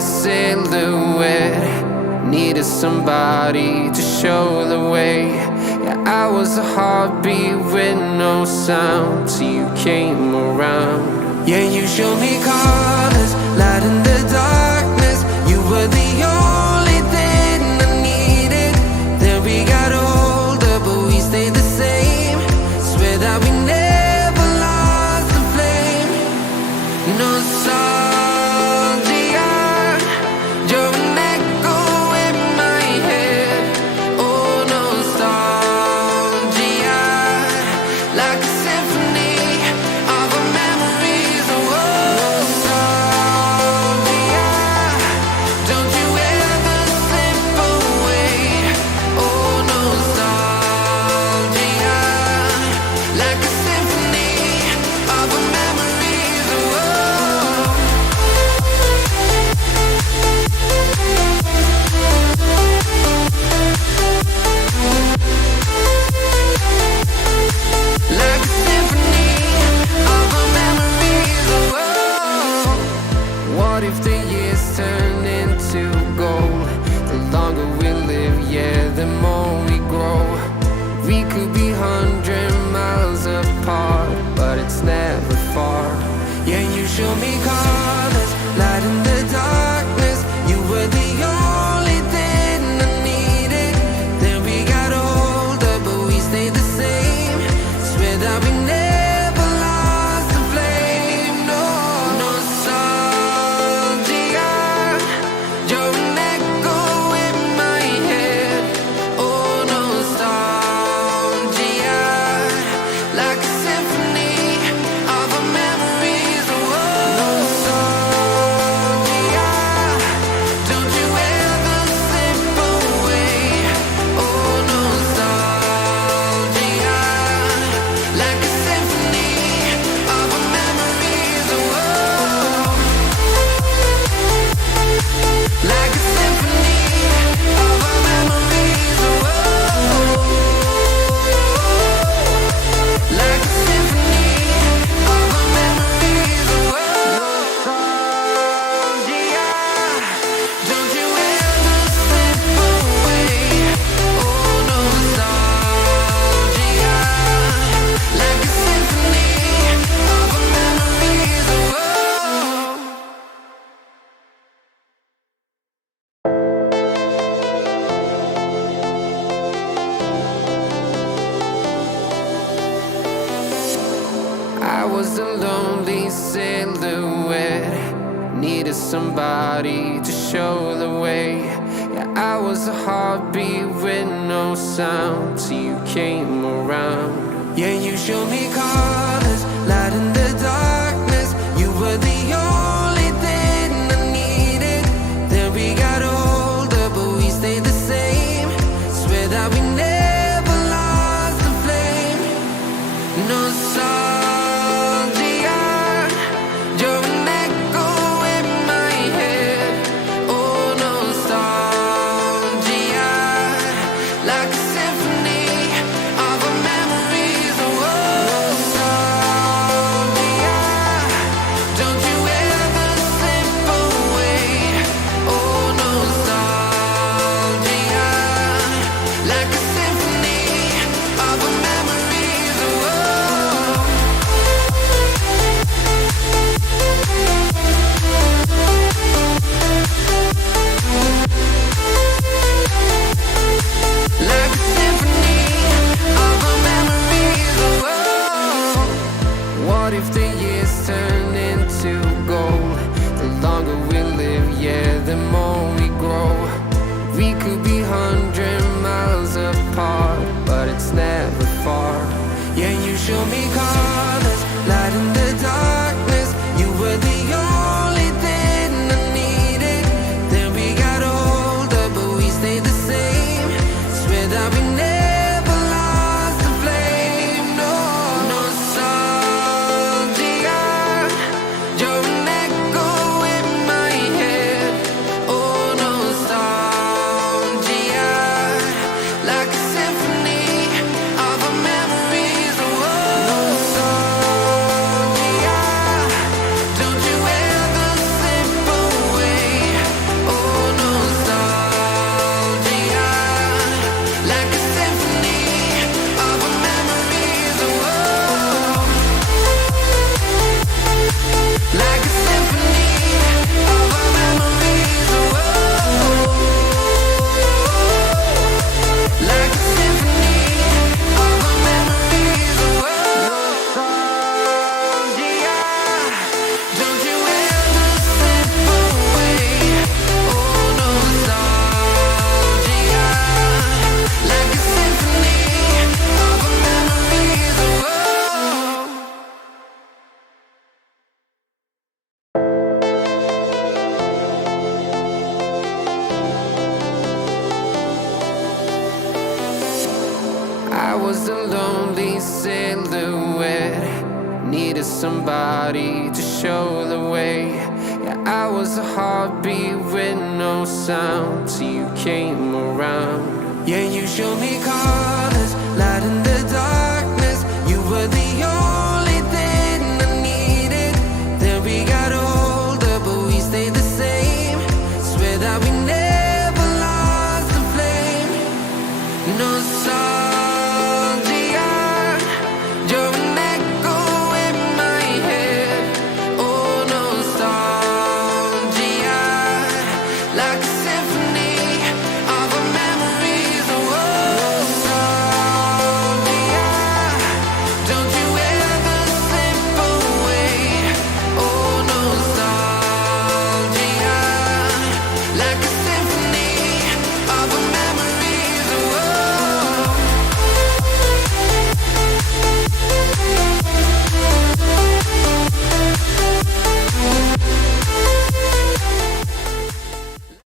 silhouette. Needed somebody to show the way. Yeah, I was a heartbeat with no sound till you came around. Yeah, you showed me colors, light in the darkness. You were the only thing I needed. Then we got older, but we stayed the same. Swear that we never lost the flame. Nostalgia, you're an echo in my head. Oh, nostalgia, like a symphony of our memories. Oh, nostalgia, don't you ever slip away. Oh, nostalgia, like a symphony of our memories. Oh, like a symphony of our memories. Oh, what if the years turn into gold? The longer we live, yeah, the more we grow. We could be 100 miles apart, but it's never far. Yeah, you show me colors, light in the darkness. You were the only thing I needed. Then we got older, but we stayed the same. Swear that we never lost the flame. No, nostalgia, you're an echo in my head. Oh, nostalgia, like a symphony of our memories. Oh, nostalgia, don't you ever slip away. Oh, nostalgia, like a symphony of our memories. Oh, like a symphony of our memories. Oh, like a symphony of our memories. Oh, nostalgia, don't you ever slip away. Oh, nostalgia, like a symphony of our memories. Oh, I was a lonely silhouette. Needed somebody to show the way. Yeah, I was a heartbeat with no sound till you came around. Yeah, you showed me colors, light in the darkness. You were the only thing I needed. Then we got older, but we stayed the same. Swear that we never lost the flame. Nostalgia, you're an echo in my head. Oh, nostalgia, like a symphony of our memories. Oh, nostalgia, don't you ever slip away. Oh, nostalgia, like a symphony of our memories. Oh, like a symphony of our memories. Oh, what if the years turn into gold? The longer we live, yeah, the more we grow. We could be 100 miles apart, but it's never far. Yeah, you show me colors, light in the darkness. You were the only thing I needed. Then we got older, but we stayed the same. Swear that we never lost the flame. No, nostalgia, you're an echo in my head. Oh, nostalgia, like a symphony of our memories. Oh, nostalgia. I was a lonely silhouette, needed somebody to show the way. Yeah, I was a heartbeat with no sound till you came around. Yeah, you showed me colors, light in the darkness. You were the only thing I needed. Then we got older, but we stayed the same. Swear that we never lost the flame. No sorry.